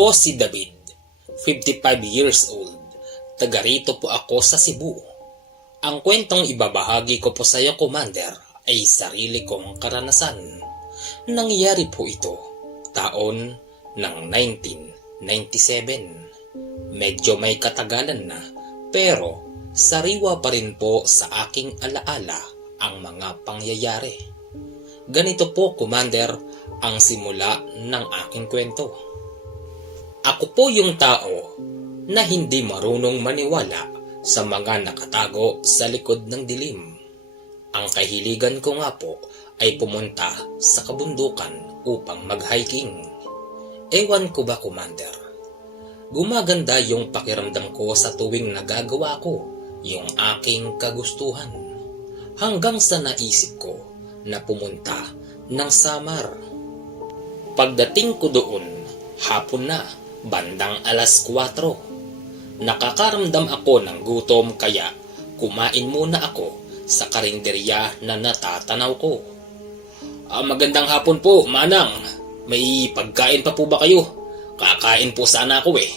po si David, 55 years old. Taga rito po ako sa Cebu. Ang kwentong ibabahagi ko po sa iyo, Commander, ay sarili kong karanasan. Nangyari po ito taon ng 1997. Medyo may katagalan na, pero sariwa pa rin po sa aking alaala ang mga pangyayari. Ganito po, Commander, ang simula ng aking kwento. Ako po yung tao na hindi marunong maniwala sa mga nakatago sa likod ng dilim. Ang kahiligan ko nga po ay pumunta sa kabundukan upang mag-hiking. Ewan ko ba, Commander? Gumaganda yung pakiramdam ko sa tuwing nagagawa ko yung aking kagustuhan. Hanggang sa naisip ko na pumunta ng Samar. Pagdating ko doon, hapon na, bandang alas 4. Nakakaramdam ako ng gutom kaya kumain muna ako sa karinderya na natatanaw ko. Magandang hapon po, Manang. May pagkain pa po ba kayo? Kakain po sana ako eh.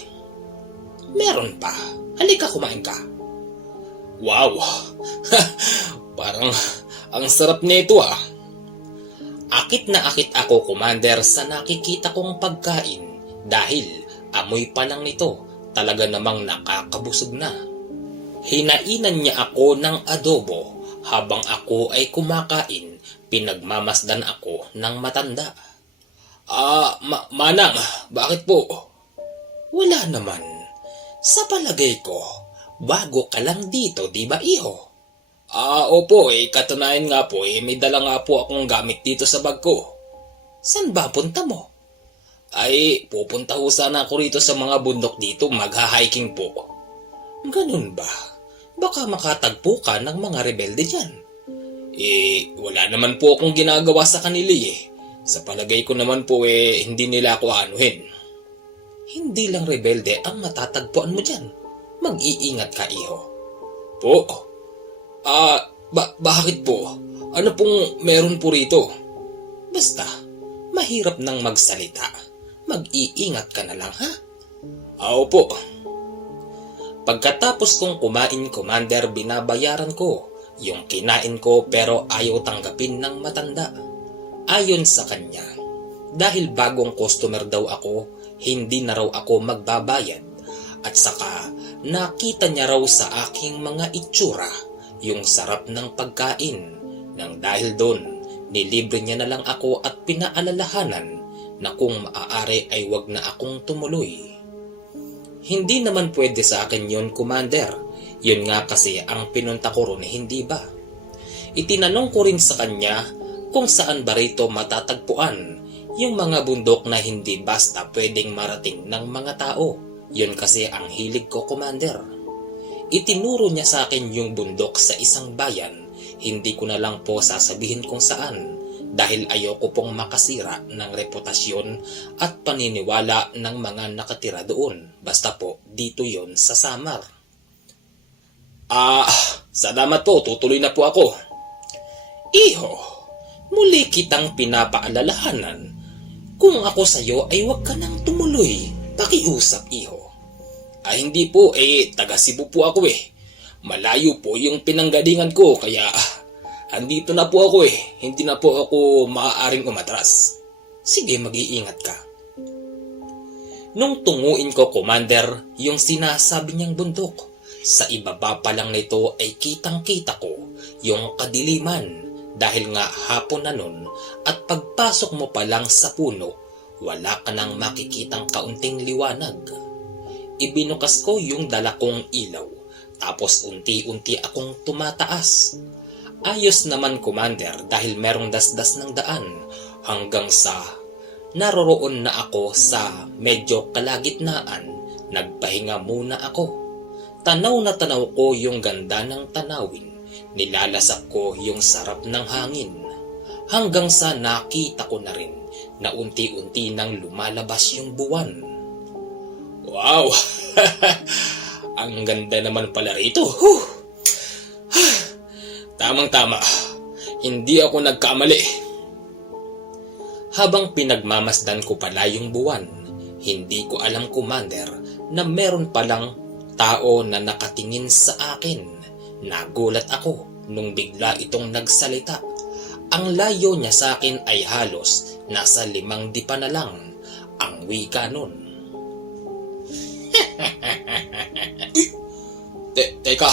Meron pa. Halika, kumain ka. Wow! Parang ang sarap nito ah. Akit na akit ako, Commander, sa nakikita kong pagkain dahil amoy pa lang nito talaga namang nakakabusog na. Hinainan niya ako ng adobo habang ako ay kumakain. Pinagmamasdan ako ng matanda. Manang, bakit po? Wala naman. Sa palagay ko, bago ka lang dito, di ba iho? Opo katunayan nga po may dala nga po akong gamit dito sa bag ko. San ba punta mo? Ay, pupunta ho sana ako rito sa mga bundok dito, magha-hiking po. Ganun ba? Baka makatagpo ka ng mga rebelde dyan. Wala naman po akong ginagawa sa kanila Sa palagay ko naman po hindi nila ako anuhin. Hindi lang rebelde ang matatagpuan mo dyan. Mag-iingat ka, iho. Po? Bakit po? Ano pong meron po rito? Basta, mahirap nang magsalita. Mag-iingat ka na lang, ha? Opo. Pagkatapos kong kumain, Commander, binabayaran ko yung kinain ko pero ayaw tanggapin ng matanda. Ayon sa kanya, dahil bagong customer daw ako, hindi na raw ako magbabayad. At saka, nakita niya raw sa aking mga itsura yung sarap ng pagkain. Nang dahil doon, nilibre niya na lang ako at pinaalalahanan na kung maaari ay wag na akong tumuloy. Hindi naman pwede sa akin yun, Commander. Yun nga kasi ang pinunta ko ron, hindi ba? Itinanong ko rin sa kanya kung saan ba rito matatagpuan yung mga bundok na hindi basta pwedeng marating ng mga tao. Yun kasi ang hilig ko, Commander. Itinuro niya sa akin yung bundok sa isang bayan. Hindi ko na lang po sasabihin kung saan dahil ayoko pong makasira ng reputasyon at paniniwala ng mga nakatira doon. Basta po, dito yon sa Samar. Salamat po, tutuloy na po ako. Iho, muli kitang pinapaalalahanan. Kung ako sa'yo ay huwag ka nang tumuloy. Pakiusap, iho. Hindi po, taga Cebu po ako Malayo po yung pinanggalingan ko, kaya andito na po ako Hindi na po ako maaaring umatras. Sige, mag-iingat ka. Nung tunguin ko, Commander, yung sinasabi niyang bundok, sa ibaba pa lang nito ay kitang-kita ko yung kadiliman dahil nga hapon na nun at pagpasok mo pa lang sa puno, wala ka nang makikitang kaunting liwanag. Ibinukas ko yung dala kong ilaw, tapos unti-unti akong tumataas. Ayos naman, Commander, dahil merong dasdas ng daan hanggang sa naroroon na ako sa medyo kalagitnaan. Nagpahinga muna ako. Tanaw na tanaw ko yung ganda ng tanawin. Nilalasap ko yung sarap ng hangin. Hanggang sa nakita ko na rin na unti-unti nang lumalabas yung buwan. Wow! Ang ganda naman pala rito. Tamang-tama. Hindi ako nagkamali. Habang pinagmamasdan ko pala yung buwan, Hindi ko alam, Commander, na meron palang tao na nakatingin sa akin. Nagulat ako nung bigla itong nagsalita. Ang layo niya sa akin ay halos nasa 5 dipa na lang. Ang wika nun. Teka,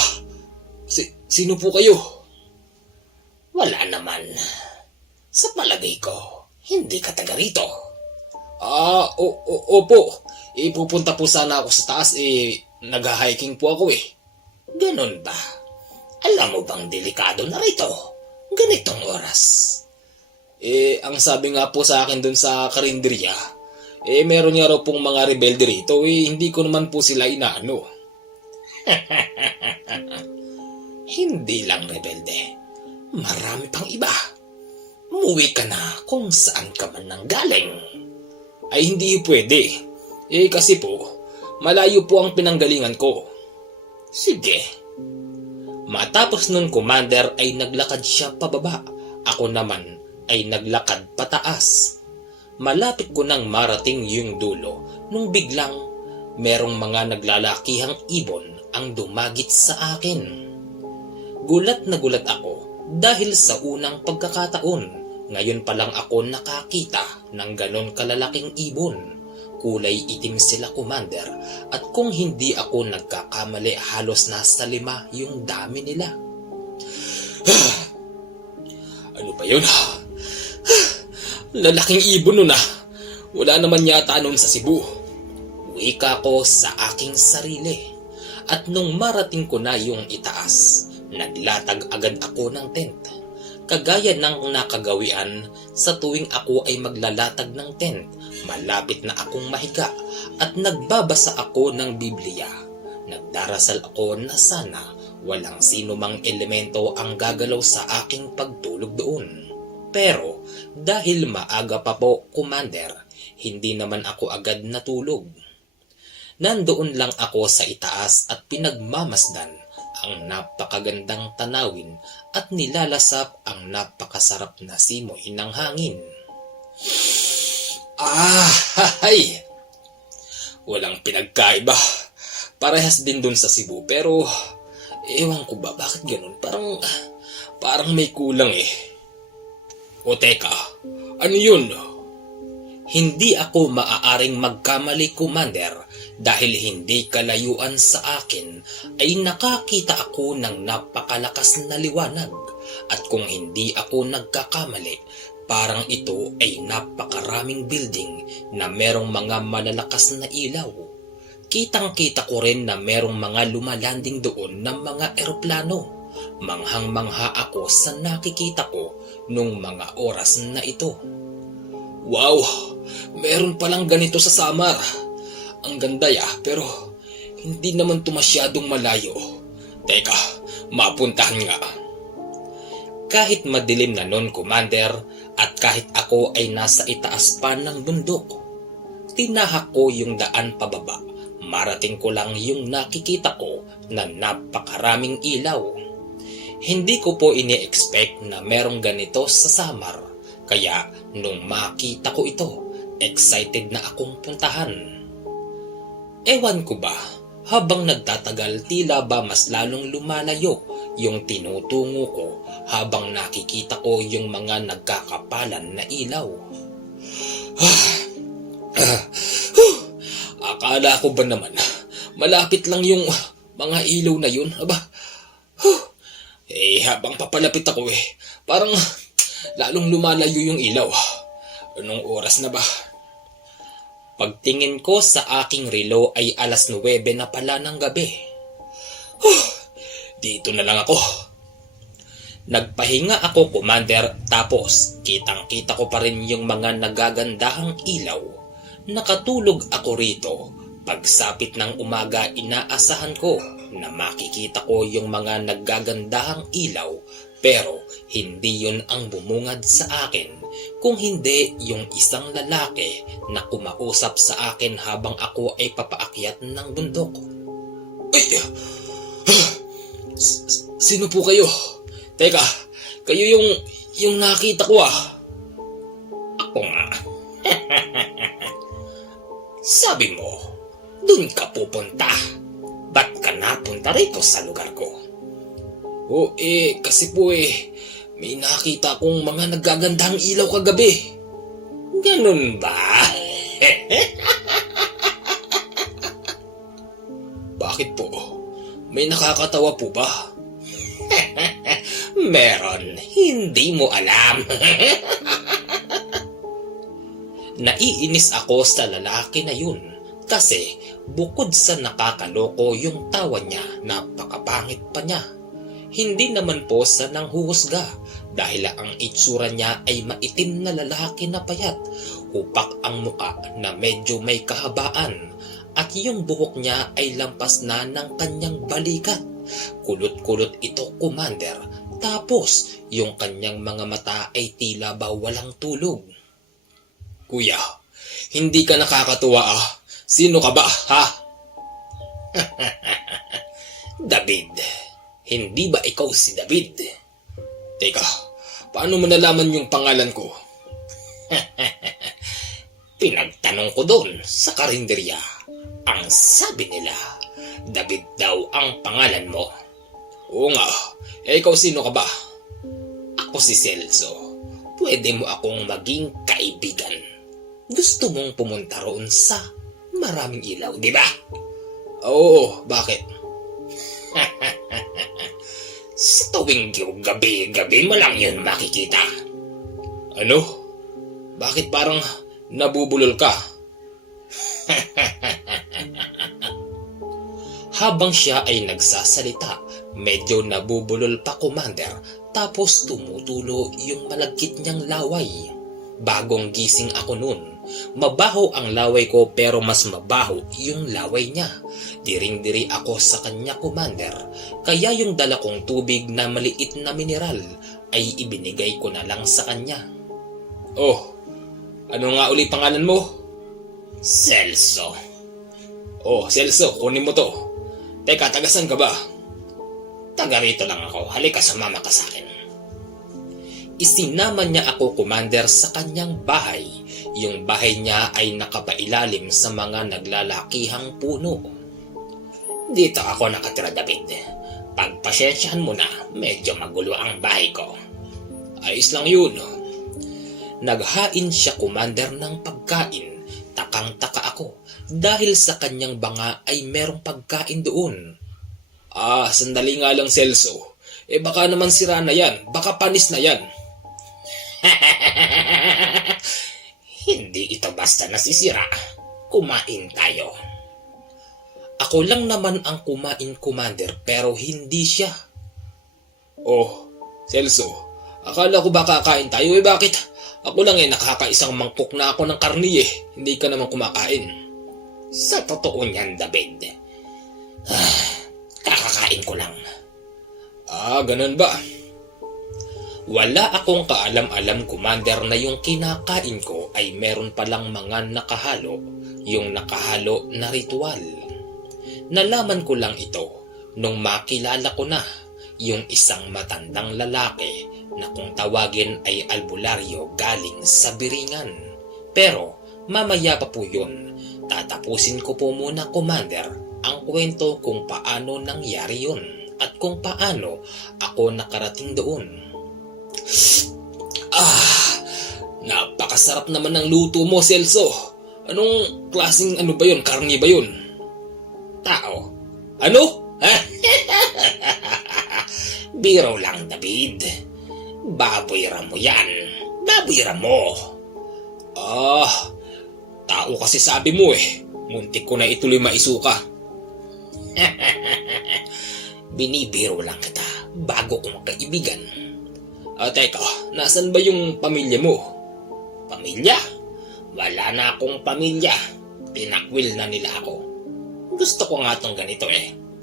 sino po kayo? Wala naman. Sa palagay ko, hindi ka taga rito. Opo. Pupunta po sana ako sa taas, nag-hiking po ako eh. Ganon ba? Alam mo bang delikado na rito? Ganitong oras. Ang sabi nga po sa akin dun sa karinderya, meron nga raw pong mga rebelde rito, hindi ko naman po sila inaano. Hindi lang rebelde. Marami pang iba. Umuwi ka na kung saan ka man nanggaling. Ay hindi pwede. Kasi po, malayo po ang pinanggalingan ko. Sige. Matapos nun, Commander, ay naglakad siya pababa. Ako naman ay naglakad pataas. Malapit ko nang marating yung dulo nung biglang merong mga naglalakihang ibon ang dumagit sa akin. Gulat na gulat ako dahil sa unang pagkakataon. Ngayon pa lang ako nakakita ng ganon kalalaking ibon. Kulay itim sila, Commander, at kung hindi ako nagkakamali, halos nasa 5 yung dami nila. Ano ba yun? Lalaking ibon nun ah. Wala naman yata nun sa Cebu. Wika ko sa aking sarili. At nung marating ko na yung itaas, naglatag agad ako ng tent. Kagaya ng nakagawian sa tuwing ako ay maglalatag ng tent, malapit na akong mahiga at nagbabasa ako ng Biblia. Nagdarasal ako na sana walang sino mang elemento ang gagalaw sa aking pagtulog doon. Pero dahil maaga pa po, Commander, hindi naman ako agad natulog. Nandoon lang ako sa itaas at pinagmamasdan ang napakagandang tanawin at nilalasap ang napakasarap na simoy ng hangin. Hay! Walang pinagkaiba. Parehas din dun sa Cebu, pero ewan ko ba bakit ganun? Parang may kulang eh. O teka, ano yun? Hindi ako maaaring magkamali, Commander, dahil hindi kalayuan sa akin ay nakakita ako ng napakalakas na liwanag. At kung hindi ako nagkakamali, parang ito ay napakaraming building na merong mga malalakas na ilaw. Kitang-kita ko rin na merong mga lumalanding doon ng mga eroplano. Manghang-mangha ako sa nakikita ko nung mga oras na ito. Wow! Meron palang ganito sa Samar. Ang ganda pero hindi naman to masyadong malayo. Teka, mapuntahan nga. Kahit madilim na nun, Commander, at kahit ako ay nasa itaas pa ng bundok, tinahak ko yung daan pababa. Marating ko lang yung nakikita ko na napakaraming ilaw. Hindi ko po ini-expect na merong ganito sa Samar. Kaya nung makita ko ito, excited na akong puntahan. Ewan ko ba, habang nagtatagal tila ba mas lalong lumalayo yung tinutungo ko habang nakikita ko yung mga nagkakapalan na ilaw. Akala ko ba naman malapit lang yung mga ilaw na yun? Habang papalapit ako parang lalong lumalayo yung ilaw. Anong oras na ba? Pagtingin ko sa aking relo ay 9:00 na pala ng gabi. Dito na lang ako. Nagpahinga ako, Commander, tapos kitang-kita ko pa rin yung mga nagagandahang ilaw. Nakatulog ako rito. Pagsapit ng umaga, inaasahan ko na makikita ko yung mga naggagandahang ilaw, pero hindi yun ang bumungad sa akin. Kung hindi yung isang lalaki na kumausap sa akin habang ako ay papaakyat ng bundok. Ay! Sino po kayo? Teka, kayo yung nakita ko Ako nga. Sa dun ka pupunta. Ba't ka napunta rito sa lugar ko? Kasi po may nakita akong mga nagagandang ilaw kagabi. Ganun ba? Bakit po? May nakakatawa po ba? Meron, hindi mo alam. Naiinis ako sa lalaki na yun kasi bukod sa nakakaloko yung tawa niya, napakapangit pa niya. Hindi naman po sa nanghuhusga dahil ang itsura niya ay maitim na lalaki na payat, hupak ang muka na medyo may kahabaan at yung buhok niya ay lampas na ng kanyang balikat. Kulot-kulot ito, Commander, tapos yung kanyang mga mata ay tila ba walang tulog. Kuya, hindi ka nakakatuwa ah. Sino ka ba, ha? David. Hindi ba ikaw si David? Teka, paano mo nalaman yung pangalan ko? Pinagtanong ko doon sa karinderya. Ang sabi nila, David daw ang pangalan mo. Oo nga, ikaw sino ka ba? Ako si Celso. Pwede mo akong maging kaibigan. Gusto mong pumunta roon sa maraming ilaw, di ba? Oo, bakit? Sa tuwing gabi-gabi mo lang yun makikita. Ano? Bakit parang nabubulol ka? Habang siya ay nagsasalita, medyo nabubulol pa, Commander, tapos tumutulo yung malagkit niyang laway. Bagong gising ako noon. Mabaho ang laway ko pero mas mabaho yung laway niya. Diring-diri ako sa kanya, Commander. Kaya yung dala kong tubig na maliit na mineral ay ibinigay ko na lang sa kanya. Oh, ano nga uli pangalan mo? Celso. Oh, Celso, kunin mo to. Teka, tagasan ka ba? Taga rito lang ako. Halika, sumama ka sa akin. Isinama niya ako, Commander, sa kanyang bahay. Yung bahay niya ay nakapailalim sa mga naglalakihang puno. Dito ako nakatira, David. Pagpasensyahan mo na, medyo magulo ang bahay ko. Ayos lang yun. Naghain siya, Commander, ng pagkain. Takang-taka ako dahil sa kanyang banga ay merong pagkain doon. Sandali nga lang, Celso. Baka naman sira na yan. Baka panis na yan. Hindi ito basta nasisira. Kumain tayo. Ako lang naman ang kumain, Commander, pero hindi siya. Oh, Celso, akala ko ba kakain tayo? Bakit? Ako lang nakakaisang mangkok na ako ng karni Hindi ka naman kumakain. Sa totoo niyan, David. Kakakain ko lang. Ganun ba? Wala akong kaalam-alam, Commander, na yung kinakain ko ay meron palang mga nakahalo, yung nakahalo na ritual. Nalaman ko lang ito nung makilala ko na yung isang matandang lalaki na kung tawagin ay albularyo galing sa Biringan. Pero mamaya pa po yun. Tatapusin ko po muna, Commander, ang kwento kung paano nangyari yun at kung paano ako nakarating doon. Napakasarap naman ng luto mo, Celso. Anong klaseng ba yun? Karni ba yun? Tao. Ano? Biro lang, David. Baboy ramo yan. Baboy ramo. Tao kasi sabi mo Muntik ko na ituloy maisuka. Binibiro lang kita bago kong kaibigan. Teka, nasan ba yung pamilya mo? Pamilya? Wala na akong pamilya. Tinakwil na nila ako. Gusto ko nga tong ganito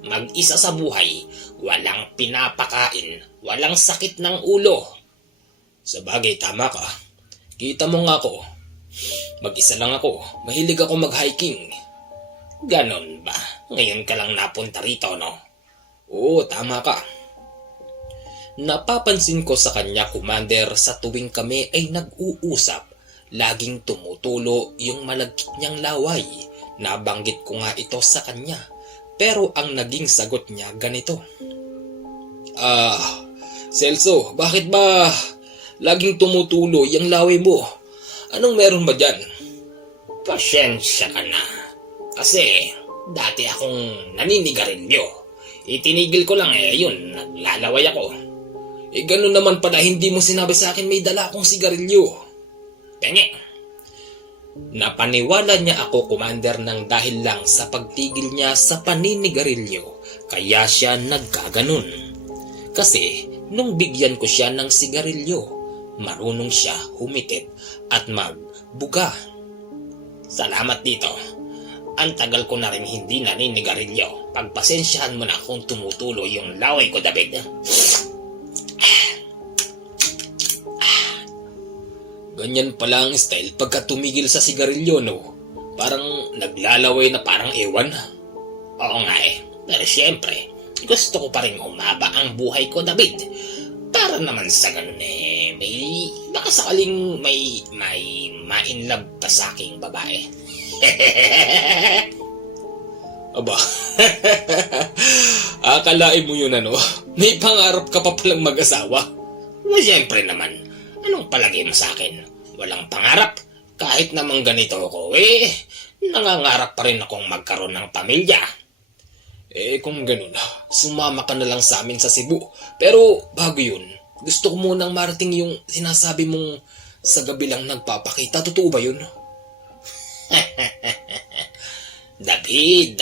Mag-isa sa buhay, walang pinapakain, walang sakit ng ulo. Sabagay, tama ka. Kita mo nga ako. Mag-isa lang ako. Mahilig ako mag-hiking. Ganon ba? Ngayon ka lang napunta rito, no? Oo, tama ka. Napapansin ko sa kanya, Commander, sa tuwing kami ay nag-uusap, laging tumutulo yung malagkit niyang laway. Nabanggit ko nga ito sa kanya, pero ang naging sagot niya ganito. Celso, bakit ba laging tumutuloy ang laway mo? Anong meron ba dyan? Pasensya ka na. Kasi dati akong naninigarilyo. Itinigil ko lang yun, naglalaway ako. Ganun naman pala, hindi mo sinabi sa akin may dala akong sigarilyo. Pengi. Napaniwala niya ako, Commander, ng dahil lang sa pagtigil niya sa paninigarilyo, kaya siya nagkaganon. Kasi nung bigyan ko siya ng sigarilyo, marunong siya humikit at magbuga. Salamat dito. Ang tagal ko na rin hindi naninigarilyo. Pagpasensyahan mo na kung tumutuloy yung laway ko, David. Ganyan pala ang style pagka tumigil sa sigarilyo, no? Parang naglalaway na parang ewan. Oo nga Pero siyempre, gusto ko pa rin humaba ang buhay ko, David. Para naman sa ganun may baka sakaling may ma-inlove pa sa aking babae. Aba, akalain mo yun ano? May pangarap ka pa palang mag-asawa. Siyempre naman, anong palagay mo sa akin? Walang pangarap. Kahit naman ganito ako, nangangarap pa rin akong magkaroon ng pamilya. Kung ganun, sumama ka na lang sa amin sa Cebu. Pero bago yun, gusto ko munang marating yung sinasabi mong sa gabi lang nagpapakita. Totoo ba yun? David,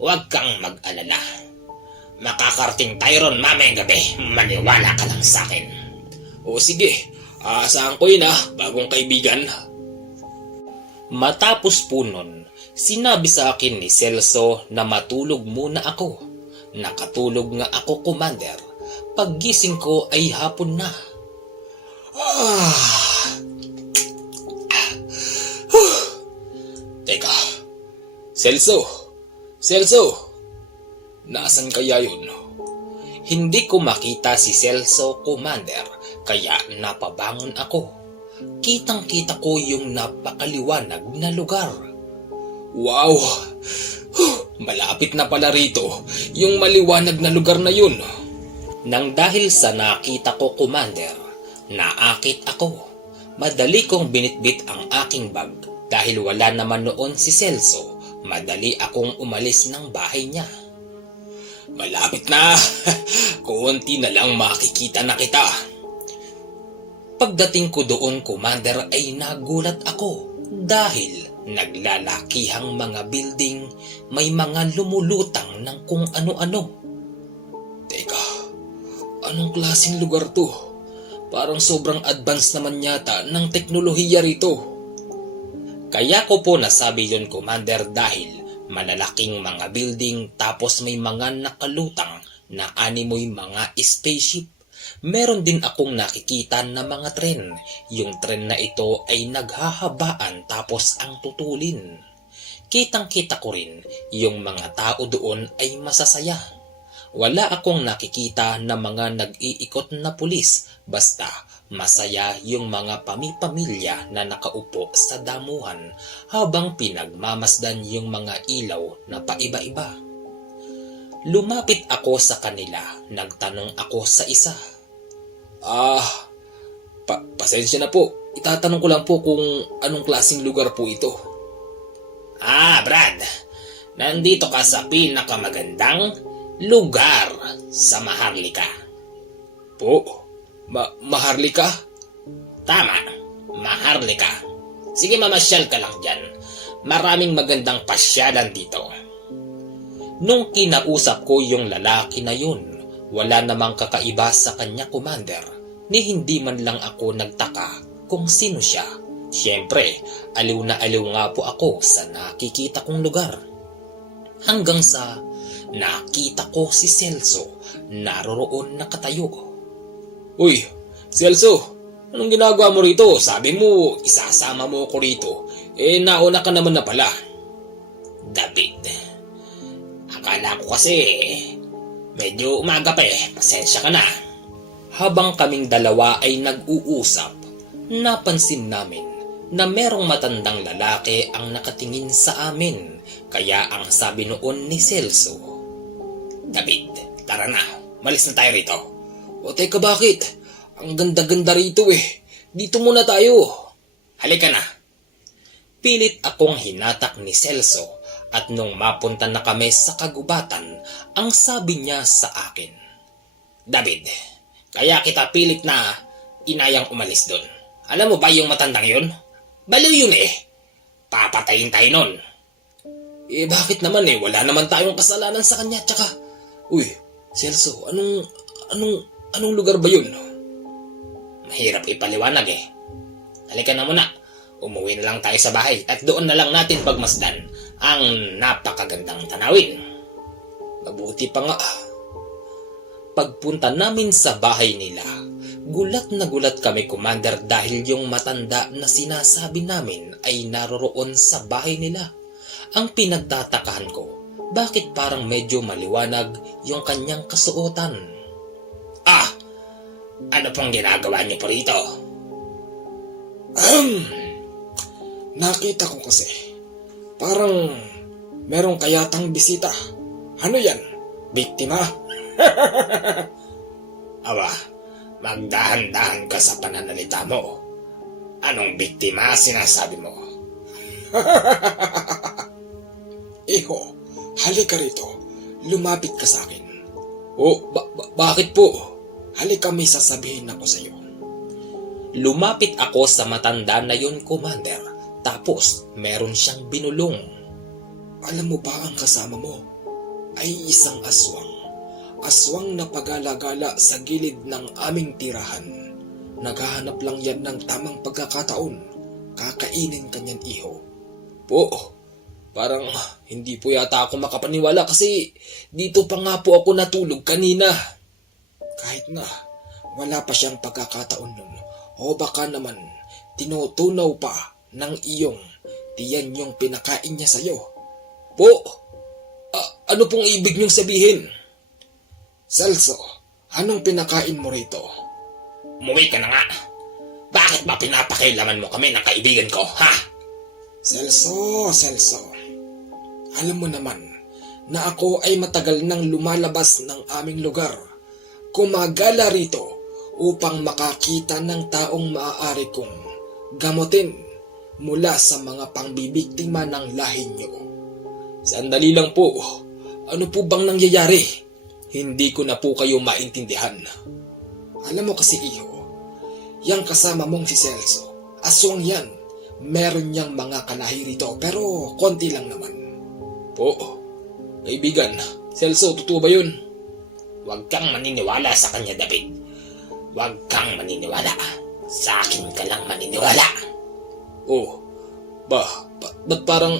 huwag kang mag-alala. Makakarating tayo ron mamayang gabi. Maniwala ka lang sa akin. O sige, aasahan ko yun bagong kaibigan. Matapos po nun, sinabi sa akin ni Celso na matulog muna ako. Nakatulog nga ako, Commander. Paggising ko ay hapon na. Teka, Celso, nasan kaya yun? Hindi ko makita si Celso, Commander, kaya napabangon ako. Kitang-kita ko yung napakaliwanag na lugar. Wow! Malapit na pala rito yung maliwanag na lugar na yun. Nang dahil sa nakita ko, Commander, naakit ako. Madali kong binitbit ang aking bag dahil wala naman noon si Celso. Madali akong umalis ng bahay niya. Malapit na. Kuunti na lang makikita na kita. Pagdating ko doon, Commander, ay nagulat ako dahil naglalakihang mga building, may mga lumulutang ng kung ano-ano. Teka, anong klaseng lugar to? Parang sobrang advance naman yata ng teknolohiya rito. Kaya ko po nasabi yun, Commander, dahil malalaking mga building tapos may mga nakalutang na animoy mga spaceship. Meron din akong nakikita na mga tren. Yung tren na ito ay naghahabaan tapos ang tutulin. Kitang-kita ko rin yung mga tao doon ay masasaya. Wala akong nakikita na mga nag-iikot na pulis, basta masaya yung mga pamilya na nakaupo sa damuhan habang pinagmamasdan yung mga ilaw na paiba-iba. Lumapit ako sa kanila, nagtanong ako sa isa. Pasensya na po, itatanong ko lang po kung anong klaseng lugar po ito. Brad, nandito ka sa pinakamagandang lugar sa Maharlika. Po? Maharlika? Tama, Maharlika. Sige, mamasyal ka lang dyan. Maraming magandang pasyalan dito. Nung kinausap ko yung lalaki na yun, wala namang kakaiba sa kanya, Commander, ni hindi man lang ako nagtaka kung sino siya. Siyempre, aliw na aliw nga po ako sa nakikita kong lugar. Hanggang sa nakita ko si Celso, naroroon nakatayo. Uy, Celso, anong ginagawa mo rito? Sabi mo, isasama mo ko rito. Nauna ka naman na pala. David, akala ko kasi medyo umaga pa pasensya ka na. Habang kaming dalawa ay nag-uusap, napansin namin na merong matandang lalaki ang nakatingin sa amin, kaya ang sabi noon ni Celso, David, tara na. Malis na tayo rito. "O teka, bakit? Ang ganda-ganda rito eh. Dito muna tayo." Halika na. Pilit akong hinatak ni Celso at nung mapunta na kami sa kagubatan, ang sabi niya sa akin, David, kaya kita pilit na inayang umalis doon. Alam mo ba yung matandang yun? Baliw yun eh. Papatayin tayo nun. Bakit naman eh? Wala naman tayong kasalanan sa kanya. Tsaka, Celso, anong lugar ba yun? Mahirap ipaliwanag eh. Halika na muna. Umuwi na lang tayo sa bahay at doon na lang natin pagmasdan ang napakagandang tanawin. Mabuti pa nga. Pagpunta namin sa bahay nila, gulat na gulat kami, Commander, dahil yung matanda na sinasabi namin ay naroroon sa bahay nila. Ang pinagtatakahan ko, bakit parang medyo maliwanag yung kanyang kasuotan? Ano pong ginagawa niyo po rito? Nakita ko kasi, parang merong kayatang bisita. Ano yan? Biktima? Aba, magdahan-dahan ka sa pananalita mo. Anong biktima sinasabi mo? Iho, halika rito. Lumapit ka sa akin. Bakit po? Halika, may sasabihin ako sa iyo. Lumapit ako sa matanda na yun, Commander. Tapos, meron siyang binulong. Alam mo ba ang kasama mo ay isang aswang. Aswang na pagala-gala sa gilid ng aming tirahan. Naghahanap lang yan ng tamang pagkakataon. Kakainin ka niyan, iho. Parang hindi po yata ako makapaniwala kasi dito pa nga po ako natulog kanina. Kahit na wala pa siyang pagkakataon nun, o baka naman tinutunaw pa ng iyong tiyan yung pinakain niya sa'yo. Ano pong ibig niyong sabihin? Celso, anong pinakain mo rito? Umuwi ka na nga. Bakit ba pinapakailaman mo kami ng kaibigan ko, ha? Celso, alam mo naman na ako ay matagal nang lumalabas ng aming lugar. Kumagala rito upang makakita ng taong maaari kong gamutin mula sa mga pangbibiktima ng lahi niyo. Sandali lang po. Ano po bang nangyayari? Hindi ko na po kayo maintindihan. Alam mo kasi, iho, yang kasama mong si Celso, aswang yan. Meron niyang mga kalahi rito pero konti lang naman. Kaibigan, Celso, totoo ba yun? Huwag kang maniniwala sa kanya, David. Huwag kang maniniwala. Sa akin ka lang maniniwala. Ba't parang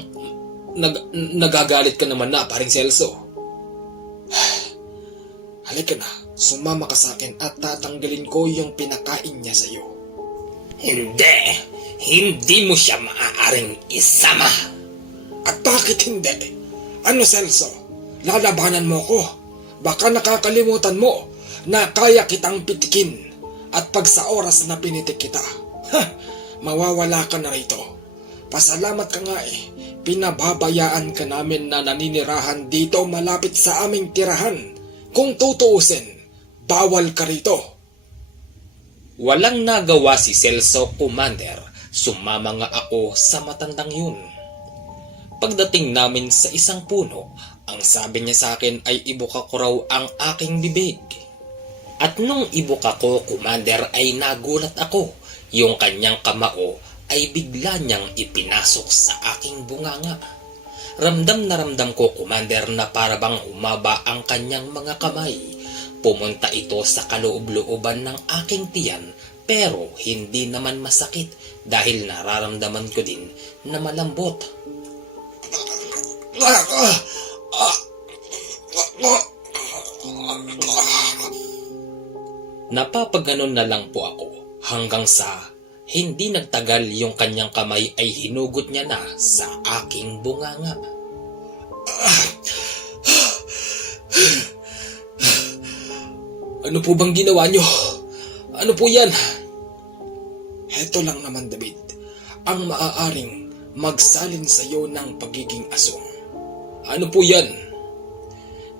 nagagalit ka naman na, paring Celso? Halika na, sumama ka sa akin at tatanggalin ko yung pinakain niya sa'yo. Hindi mo siya maaaring isama. At bakit hindi? Ano, Celso? Lalabanan mo ko? Baka nakakalimutan mo na kaya kitang pitikin at pag sa oras na pinitik kita, mawawala ka na rito. Pasalamat ka nga eh, pinababayaan ka namin na naninirahan dito malapit sa aming tirahan. Kung tutuusin, bawal ka rito. Walang nagawa si Celso, Commander. Sumama nga ako sa matandang yun. Pagdating namin sa isang puno, ang sabi niya sa akin ay ibuka ko raw ang aking bibig. At nung ibuka ko, Commander, ay nagulat ako. Yung kanyang kamao ay bigla niyang ipinasok sa aking bunganga. Ramdam na ramdam ko, Commander, na parabang humaba ang kanyang mga kamay. Pumunta ito sa kaloob-looban ng aking tiyan, pero hindi naman masakit dahil nararamdaman ko din na malambot. Napapaganon na lang po ako hanggang sa hindi nagtagal yung kanyang kamay ay hinugot niya na sa aking bunganga. Ano po bang ginawa niyo? Ano po yan? Heto lang naman, David. ang maaaring magsalin sa iyo ng pagiging aswang. Ano po yan?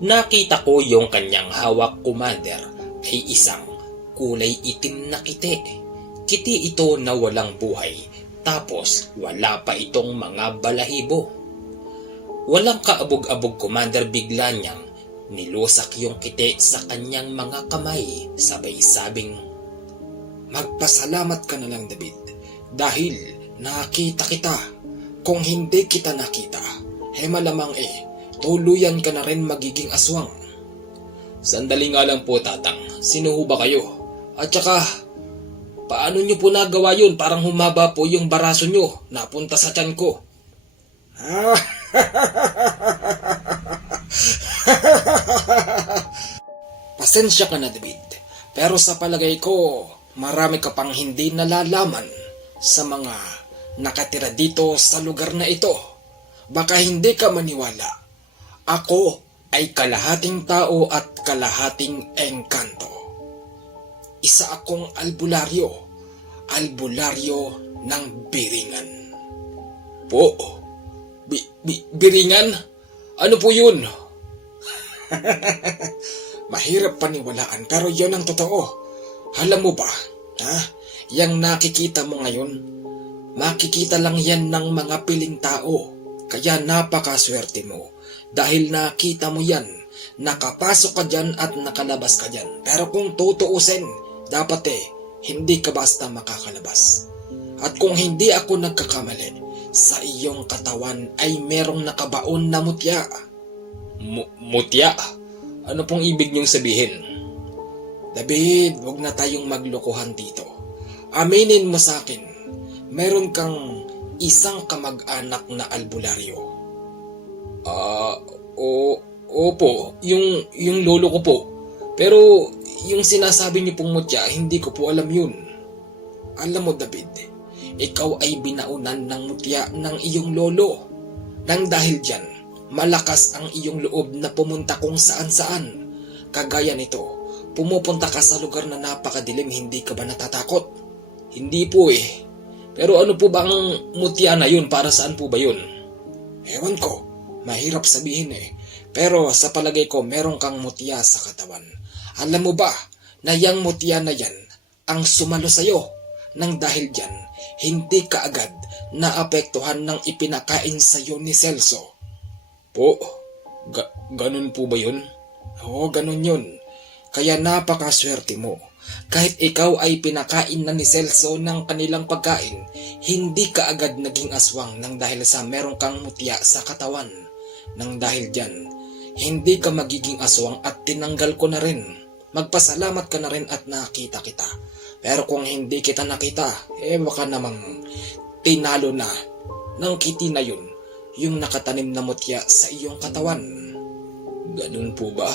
Nakita ko yung kanyang hawak, Commander, ay isang kulay itim na kiti. Kiti ito na walang buhay, tapos wala pa itong mga balahibo. Walang kaabog-abog, Commander, bigla niyang nilusak yung kiti sa kanyang mga kamay, sabay sabing, Magpasalamat ka na lang, David, dahil nakita kita. Kung hindi kita nakita, malamang tuluyan ka na rin magiging aswang. Sandali nga lang po, Tatang. Sino ho ba kayo? At saka, paano nyo po nagawa yun? Parang humaba po yung baraso nyo. Napunta sa tiyan ko. Pasensya ka na, David. Pero sa palagay ko, marami ka pang hindi nalalaman sa mga nakatira dito sa lugar na ito. Baka hindi ka maniwala. Ako ay kalahating tao at kalahating engkanto. Isa akong albularyo ng Biringan. Po? Biringan? Ano po yun? Mahirap paniwalaan pero yon ang totoo. Alam mo ba, yang nakikita mo ngayon, makikita lang yan ng mga piling tao. Kaya napakaswerte mo. Dahil nakita mo yan, nakapasok ka dyan at nakalabas ka dyan. Pero kung tutuusin, dapat hindi ka basta makakalabas. At kung hindi ako nagkakamali, sa iyong katawan ay merong nakabaon na mutya. Mutya? Ano pong ibig niyong sabihin? David, huwag na tayong maglokohan dito. Aminin mo sa akin, meron kang isang kamag-anak na albularyo. Opo, yung lolo ko po. Pero yung sinasabi niyo pong mutya, hindi ko po alam yun. Alam mo, David, ikaw ay binaunan ng mutya ng iyong lolo. Nang dahil dyan, malakas ang iyong loob na pumunta kung saan-saan. Kagaya nito, pumupunta ka sa lugar na napakadilim, hindi ka ba natatakot? Hindi po Pero ano po ba ang mutya na yun? Para saan po ba yun? Ewan ko, mahirap sabihin Pero sa palagay ko, meron kang mutya sa katawan. Alam mo ba na yang mutya na yan ang sumalo sa'yo? Nang dahil dyan, hindi ka agad naapektuhan ng ipinakain sa'yo ni Celso. Po? Ganun po ba yun? Oo, ganun yun. Kaya napakaswerte mo. Kahit ikaw ay pinakain na ni Celso ng kanilang pagkain, hindi ka agad naging aswang nang dahil sa meron kang mutya sa katawan. Nang dahil dyan, hindi ka magiging aswang at tinanggal ko na rin. Magpasalamat ka na rin at nakita kita. Pero kung hindi kita nakita, baka namang tinalo na ng kiti na yun, yung nakatanim na mutya sa iyong katawan. Ganun po ba?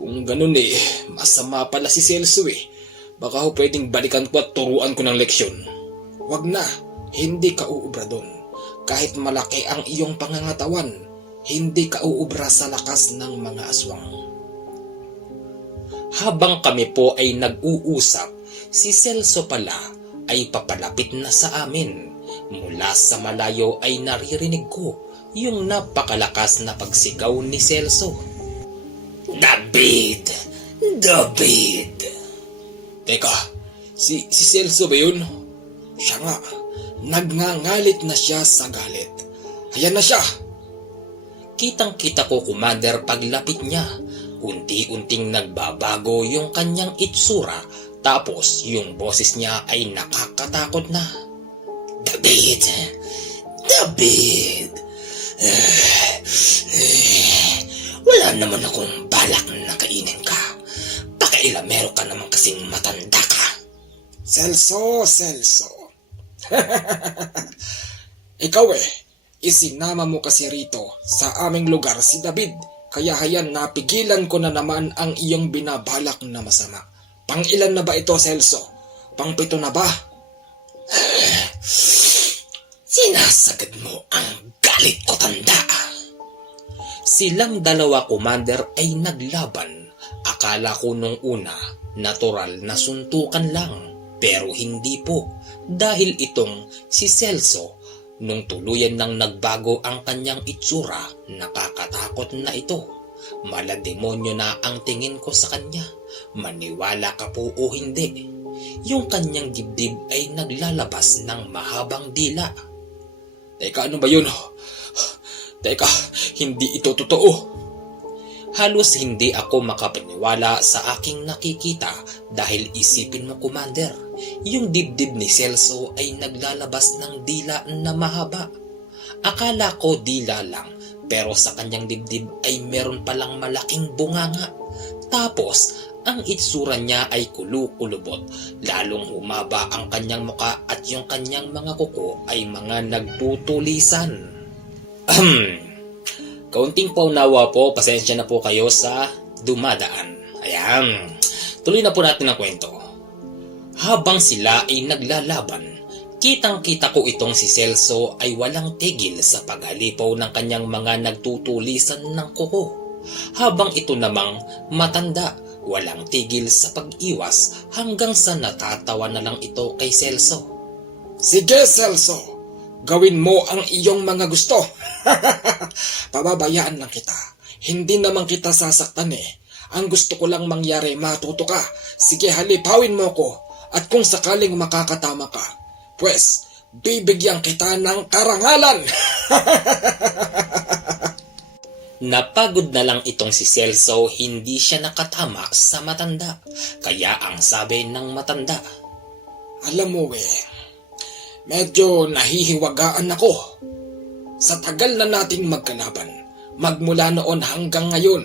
Kung ganun masama pala si Celso Baka ho pwedeng balikan ko at turuan ko ng leksyon. Wag na, hindi ka uubra doon. Kahit malaki ang iyong pangangatawan, hindi ka uubra sa lakas ng mga aswang. Habang kami po ay nag-uusap, si Celso pala ay papalapit na sa amin. Mula sa malayo ay naririnig ko yung napakalakas na pagsigaw ni Celso. David! David! Teka, si Celso ba yun? Siya nga, nagngangalit na siya sa galit. Ayan na siya! Kitang-kita ko, Commander, paglapit niya. Unti-unting nagbabago yung kanyang itsura, tapos yung boses niya ay nakakatakot na. David! David! Wala naman akong balak na kainin ka. Pakailamero ka naman kasing matanda ka. Celso! Ikaw isinama mo kasi rito sa aming lugar si David. Kaya hayan, napigilan ko na naman ang iyong binabalak na masama. Pang-ilan na ba ito, Celso? Pang-7 na ba? Sinasagad mo ang galit ko, tanda. Silang dalawa, Commander, ay naglaban. Akala ko nung una, natural na suntukan lang. Pero hindi po, dahil itong si Celso, nung tuluyan nang nagbago ang kanyang itsura, nakakatakot na ito. Malademonyo na ang tingin ko sa kanya. Maniwala ka po o hindi, yung kanyang dibdib ay naglalabas ng mahabang dila. Teka, ano ba yun? Teka, hindi ito totoo. Halos hindi ako makapaniwala sa aking nakikita dahil isipin mo, Commander, yung dibdib ni Celso ay naglalabas ng dila na mahaba. Akala ko dila lang, pero sa kanyang dibdib ay meron palang malaking bunganga. Tapos, ang itsura niya ay kulukulubot, lalong humaba ang kanyang muka at yung kanyang mga kuko ay mga nagtutulisan. Kaunting paunawa po, pasensya na po kayo sa dumadaan. Ayan, tuloy na po natin ang kwento. Habang sila ay naglalaban, kitang-kita ko itong si Celso ay walang tigil sa paghalipaw ng kanyang mga nagtutulisan ng kuko. Habang ito namang matanda, walang tigil sa pag-iwas hanggang sa natatawa na lang ito kay Celso. Sige, Celso, gawin mo ang iyong mga gusto. Pababayaan lang kita. Hindi naman kita sasaktan eh. Ang gusto ko lang mangyari, matuto ka. Sige, halipawin mo ko. At kung sakaling makakatama ka, pues, bibigyan kita ng karangalan. Napagod na lang itong si Celso, hindi siya nakatama sa matanda. Kaya ang sabi ng matanda, Alam mo medyo nahihiwagaan ako. Sa tagal na nating magkalaban, magmula noon hanggang ngayon,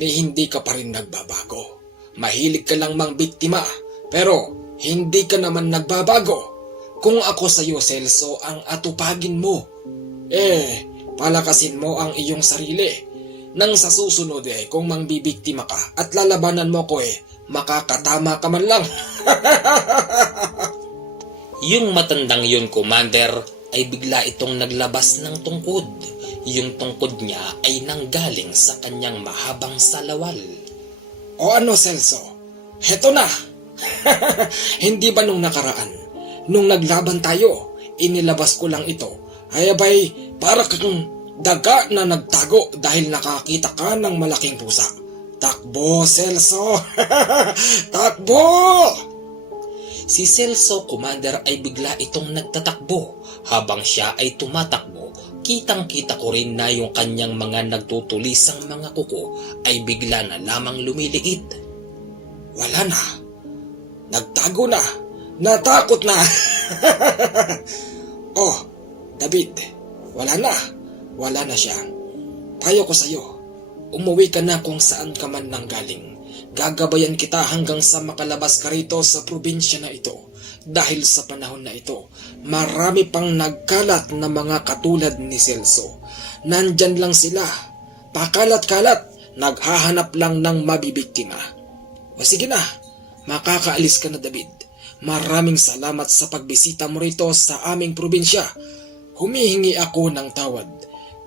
hindi ka pa rin nagbabago. Mahilig ka lang mang biktima, pero hindi ka naman nagbabago. Kung ako sa iyo, Celso, ang atupagin mo, palakasin mo ang iyong sarili. Nang sa susunod kung mangbibiktima ka at lalabanan mo ko makakatama ka man lang. Yung matandang yun, Commander, ay bigla itong naglabas ng tungkod. Yung tungkod niya ay nanggaling sa kanyang mahabang salawal. O ano, Celso? Heto na! Hindi ba nung nakaraan, nung naglaban tayo, inilabas ko lang ito, ay abay para kang daga na nagtago dahil nakakita ka ng malaking pusa. Takbo, Celso! Takbo! Si Celso, Commander, ay bigla itong nagtatakbo. Habang siya ay tumatakbo, kitang-kita ko rin na yung kanyang mga nagtutulisang mga kuko ay bigla na lamang lumiliit. Wala na. Nagtago na. Natakot na. Oh, David, wala na. Wala na siya. Payo ko sa'yo, umuwi ka na kung saan ka man nanggaling. Gagabayan kita hanggang sa makalabas ka rito sa probinsya na ito. Dahil sa panahon na ito, marami pang nagkalat na mga katulad ni Celso. Nandyan lang sila, pakalat-kalat, naghahanap lang ng mabibiktima. O sige na, makakaalis ka na, David. Maraming salamat sa pagbisita mo rito sa aming probinsya. Humihingi ako ng tawad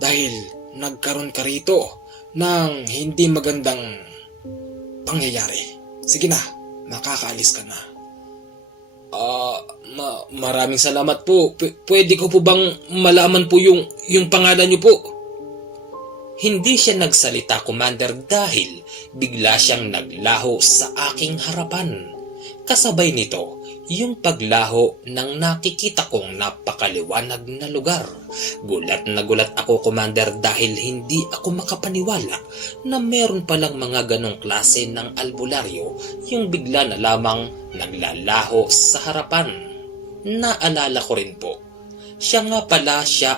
dahil nagkaroon ka rito ng hindi magandang pangyayari. Sige na, makakaalis ka na. Maraming salamat po. Pwede ko po bang malaman po yung pangalan niyo po? Hindi siya nagsalita, Commander, dahil bigla siyang naglaho sa aking harapan. Kasabay nito, yung paglaho ng nakikita kong napakaliwanag na lugar. Gulat na gulat ako, Commander, dahil hindi ako makapaniwala na meron palang mga ganong klase ng albularyo yung bigla na lamang naglalaho sa harapan. Naalala ko rin po, siya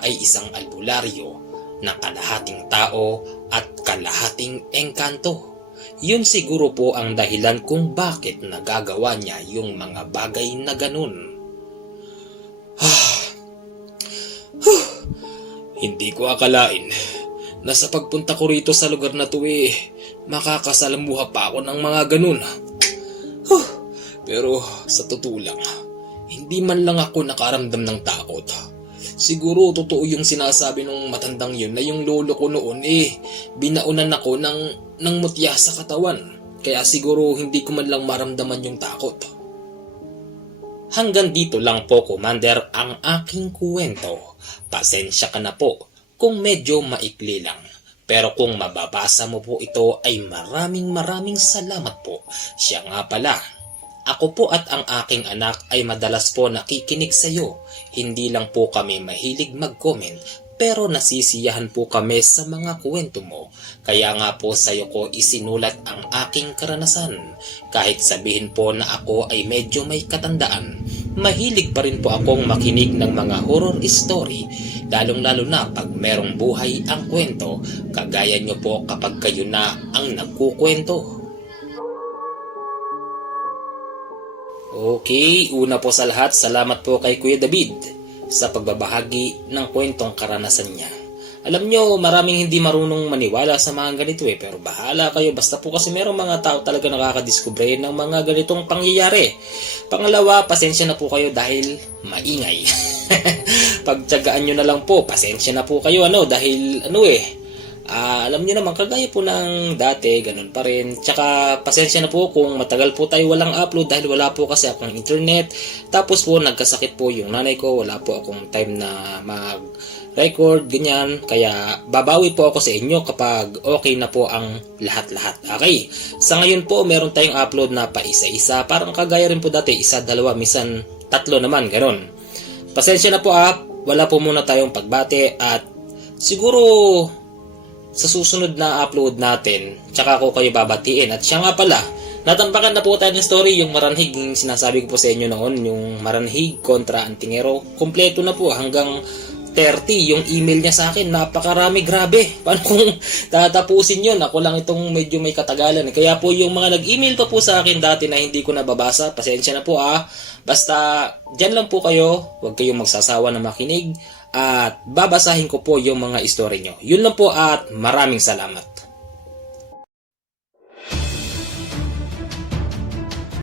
ay isang albularyo na kalahating tao at kalahating engkanto. Yun siguro po ang dahilan kung bakit nagagawa niya yung mga bagay na ganun. Hindi ko akalain na sa pagpunta ko rito sa lugar na to makakasalamuha pa ako ng mga ganun. Pero sa totoo lang, hindi man lang ako nakaramdam ng takot. Siguro totoo yung sinasabi ng matandang yun na yung lolo ko noon binaunan ako ng mutya sa katawan. Kaya siguro hindi ko man lang maramdaman yung takot. Hanggang dito lang po, Commander, ang aking kwento. Pasensya ka na po kung medyo maikli lang. Pero kung mababasa mo po ito ay maraming salamat po. Siya nga pala, ako po at ang aking anak ay madalas po nakikinig sa iyo. Hindi lang po kami mahilig mag-comment, pero nasisiyahan po kami sa mga kwento mo. Kaya nga po sa iyo ko isinulat ang aking karanasan. Kahit sabihin po na ako ay medyo may katandaan, mahilig pa rin po akong makinig ng mga horror story, lalong-lalo na pag merong buhay ang kwento, kagaya nyo po kapag kayo na ang nagkukwento. Okay, una po sa lahat, salamat po kay Kuya David sa pagbabahagi ng kwentong karanasan niya. Alam nyo, maraming hindi marunong maniwala sa mga ganito pero bahala kayo. Basta po kasi merong mga tao talaga nakakadiskubre ng mga ganitong pangyayari. Pangalawa, pasensya na po kayo dahil maingay. Pagtyagaan nyo na lang po, pasensya na po kayo dahil alam nyo naman, kagaya po ng dati, ganun pa rin. Tsaka pasensya na po kung matagal po tayo walang upload dahil wala po kasi akong internet. Tapos po nagkasakit po yung nanay ko, wala po akong time na mag-record, ganyan. Kaya babawi po ako sa inyo kapag okay na po ang lahat-lahat. Okay, sa ngayon po meron tayong upload na pa isa-isa. Parang kagaya rin po dati, isa, dalawa, minsan tatlo naman, ganun. Pasensya na po wala po muna tayong pagbate at siguro sa susunod na upload natin, tsaka ko kayo babatiin. At siya nga pala, natampakan na po tayo ng story, yung Maranhig, yung sinasabi ko po sa inyo noon, yung Maranhig kontra Antingero. Kompleto na po hanggang 30 yung email niya sa akin. Napakarami, grabe. Paano kung tatapusin yun? Ako lang itong medyo may katagalan. Kaya po yung mga nag-email pa po sa akin dati na hindi ko nababasa, pasensya na po Basta dyan lang po kayo, huwag kayong magsasawa na makinig. At babasahin ko po yung mga story nyo. Yun lang po at maraming salamat.